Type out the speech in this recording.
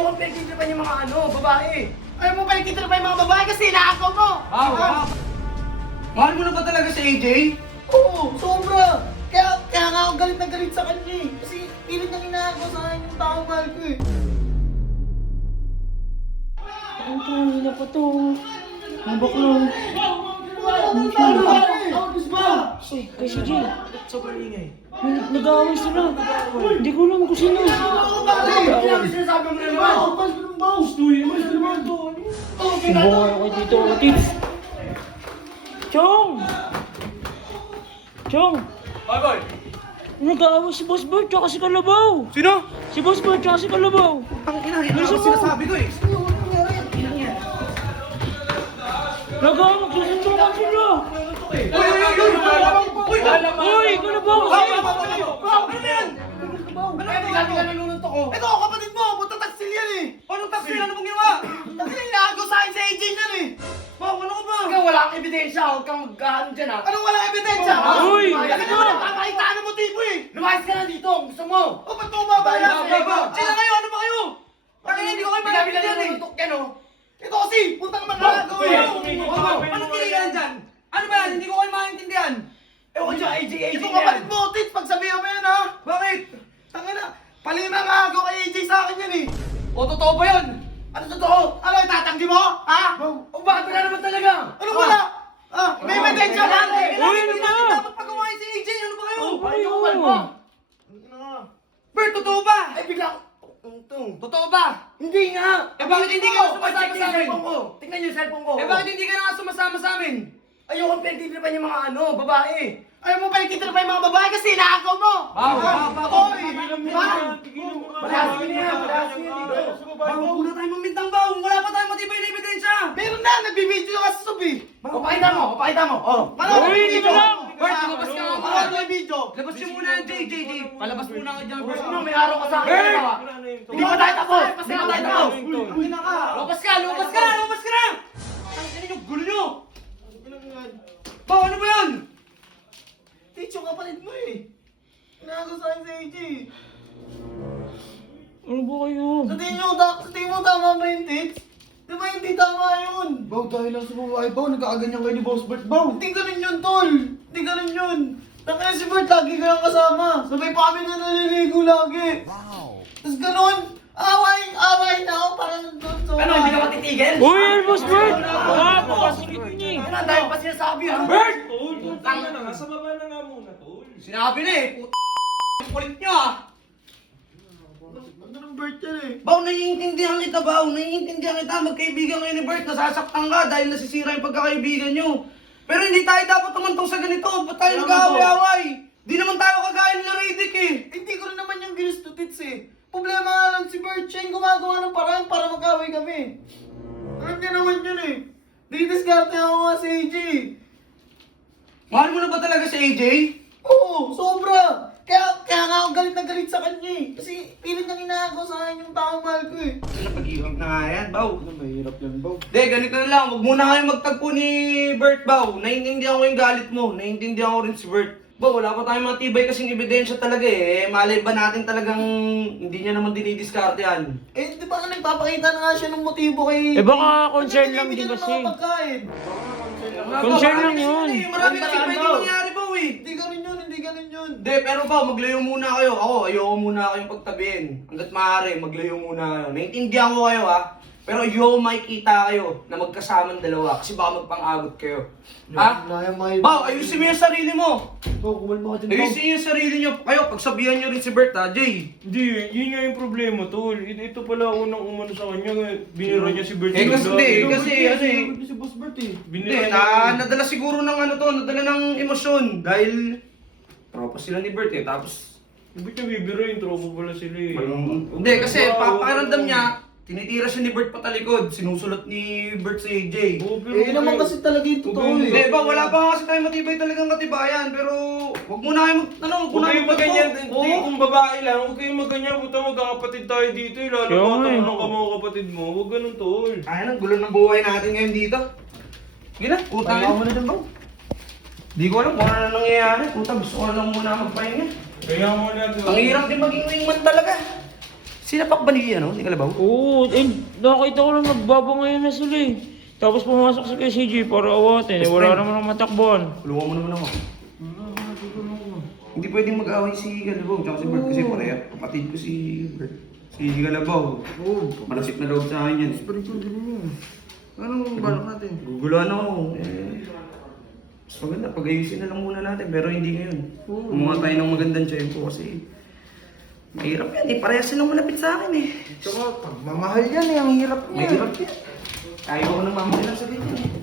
Ayoko pinagtitripan yung mga babae. Ayaw mo pinagtitripan yung mga babae kasi inaakaw mo! Mahal mo na ba talaga si AJ? Oo, sobra! Kaya nga ako galit na galit sa kanya eh. Kasi pilit niyang inaakaw sa akin yung taong mahal ko eh. Ang kanina pa to. Ang baklong. Uy, kasi Jay. Sobrang ingay. Nag-aaway sila. Hindi ko alam kung sino. Sinabi sinasabi mo na naman! Mas ko ng boss! Mas ko naman to! Subukan ako dito, Tips. Chong! Chong! Boy! Nag-aaway si Boss Bert tsaka si Kalabaw. Sino? Si Boss Bert tsaka si Kalabaw. Ang ina, ito ako sinasabi ko eh. Nag-aaway, susundukan sila. Uy! Uy, Kalabaw kasi. Ano yan? Hindi ka nalulunto ko. Ito, kapatid mo! Punta taksil yan eh! Anong taxi? Ano pong ginawa? Taksil inaagaw sa akin sa AJ yan eh! Wow, ano ka ba? Huwag wala kang ebidensya, huwag kang magkahan dyan ah! Anong walang ebidensya? Uy! Kasi naman nakakaitaan ng motibo eh! Lumayas ka na dito kung gusto mo! O, ba't mo babayan? Sila kayo? Ano ba kayo? Bakit hindi ko kayo Bigla-bigla yan eh? naluluntok yan oh! Ito kasi, puntang mag-aagaw eh! Anong kinikilan dyan? Ano ba yan? Hindi ko kayo maintindihan. Ewan dyan, AJ Ito kapatid mo, Tits, pagsabihan mo yan ha! Bakit? Tangina, palima nga agaw kay AJ sa akin yan eh! O, totoo ba yun? Ano totoo? Ano, itatanggi mo? Ha? O bakit wala naman talaga? Ano wala? Ah, may ebidensya lang eh! Uy, ano na? Dapat pagawain si AJ. Ano ba kayo? Ay, yung mo! Bert, totoo ba? Ay, bigla Tungtung. Totoo ba? Hindi nga! Eh, bakit hindi ka sumasama Check sa yung amin? cellphone ko! Tingnan niyo yung cellphone ko! Eh, bakit hindi ka na sumasama sa amin? Ayoko pinagtitripan yung mga babae! Ayaw mo pinagtitripan yung mga babae kasi inaakaw mo! Oy! Malasin niya! Malasin niya dito! Huwag na tayo mamintang ba? Wala pa tayong matibay na ebidensya. Meron na! Nagbibideo ka sa sub eh! Papakita mo! Papakita mo! Oh! Uy, hindi ka lang! Bert, lumabas ka nga. Ano yung video? Labas niyo muna yung JJ. Palabas muna ka dyan, Bert. Ano, may araw ka sa akin! Bert! dalawa. Hindi pa tayo tapos! Hindi pa tayo tapos! Lumabas ka! Lumabas ka! Lumabas ka na! Ang ina yung gulo nyo! Ba, ano ba yan? Tits, yung kapatid mo eh! Inaagaw sa akin sa AJ! Ano ba kayo? Sa tingin mo tama ba yung Tits? Di ba hindi tama yun? Baw, dahil lang sa babae, Baw, nagkakaganyan kayo ni Boss Bert, Baw. Hindi ganun yun, tol! Hindi ganun yun! Tangina si Bert, lagi ka lang kasama! Sabay pa kami na naliligo lagi! Wow! Tapos ganun! Away na ako para nandun sa... Ano, hindi ka matitigil? Uy, Boss Bert! Ah, papasingit niya eh. Ano, dahil pa sinasabi ha? Bert! Tama na nga, sa baba na nga muna, tol. Sinabi na eh. Kulit nyo ah. Ano ng Bert yan eh? Baw, naiintindihan kita, Baw. Naiintindihan kita. Magkaibigan kayo ni Bert. Nasasaktan ka dahil nasisira yung pagkakaibigan nyo. Pero hindi tayo dapat tumantong sa ganito. Ba't tayo nag-aaway-away? Di naman tayo kagaya nila Riddick eh. Hindi ko rin naman yung ginusto, Tits eh. Problema nga lang si Bert, siya yung gumagawa ng paraan para mag-away kami. Alam niya naman yun eh. Didiskarte ako nga si AJ. Mahal mo na ba talaga si AJ? Oo, sobra! Kaya nga ako galit na galit sa kanya eh. Kasi pilit niyang inaagaw sa akin yung taong mahal ko eh. Napag-iwag na nga yan, Baw. Mahirap yan, Baw. De, ganito na lang. Huwag muna kayo magtagpo ni Bert, Baw. Naiintindihan ko yung galit mo. Naiintindihan ko rin si Bert. Baw, wala pa tayong matibay kasing ebidensya talaga eh. Malay ba natin talagang hindi niya naman dinidiskarte yan? Eh, di ba nga nagpapakita na nga siya ng motibo kay... Eh, baka concern lang din Bibigyan ng kasi. mga pagkain. Concern lang yun. Marami kasi pwede mangyari, Baw eh. Hindi ganun yun, hindi ganun yun. De, pero Baw, maglayo muna kayo. Ako, ayoko muna kayong pagtabihin. Hanggat maaari, maglayo muna kayo. Naiintindihan ko kayo ha. Pero ayoko makikita kayo na magkasamang dalawa kasi baka magpang-agot kayo. Ha? Baw, ayusin mo yung sarili mo. Baw, kumalma ka dyan, Baw. Ayusin yung sarili nyo. Kayo, pagsabihan nyo rin si Bert ha, Jay. Hindi, yun nga yung problema, tol. Ito pala unang umano sa kanya. Binira niya si Bert. Eh, kasi hindi. Kasi, ano eh. Sinabi si Boss Bert eh. Hindi, Binira niya. nadala siguro ng ano to, nadala ng emosyon. Dahil, tropa sila ni Bert eh. Tapos, Ba't niya bibira yung tropa pala sila eh. hindi, kasi papakiramdam niya, tinitira siya ni Bert patalikod. Sinusulot ni Bert si AJ. Oo, pero Eh, naman kasi talaga yung totoo Hindi eh. ba, wala pa nga kasi tayo matibay talagang katibayan. Pero, wag muna kayo Huwag kayong maganyan, hindi kung babae lang, huwag kayong maganyan, puta magkakapatid tayo dito eh, lalo Kaya pa nga eh. tanong ka mga kapatid mo, huwag ganun tol. Ay, ang gulo ng buhay natin ngayon dito. Sige na, utang Pahinga mo na dyan, Baw. Di ko alam kung ano nangyayari. Puta, gusto ko na lang muna magpahinga. Kaya mo na Ang hirap din maging wingman talaga. Sinapak ba ni ano? Si Kalabaw? Oo, nakita ko lang nagbabangayan na sila eh. Tapos pumasok si kay CJ para awatin. Eh, wala naman ang matakbuhan. Tulungan mo naman ako. Hindi pwedeng mag-away si Kalabaw tsaka si Bert kasi pareha. Kapatid ko si Bert. Si Kalabaw. Oo. Malasip na loob sa akin yan. Pero ito, ganun yun. Anong balak natin? Guguluhan ako. Mas maganda, pag-ayusin na lang muna natin, pero hindi ngayon. Gumawa tayo ng magandang tiyempo kasi mahirap yan eh. Parehas silang malapit sa akin eh. Tsaka, pagmamahal yan eh, ang hirap niya. Mahirap yan. Ayaw ko nang mamahal sa ganyan eh.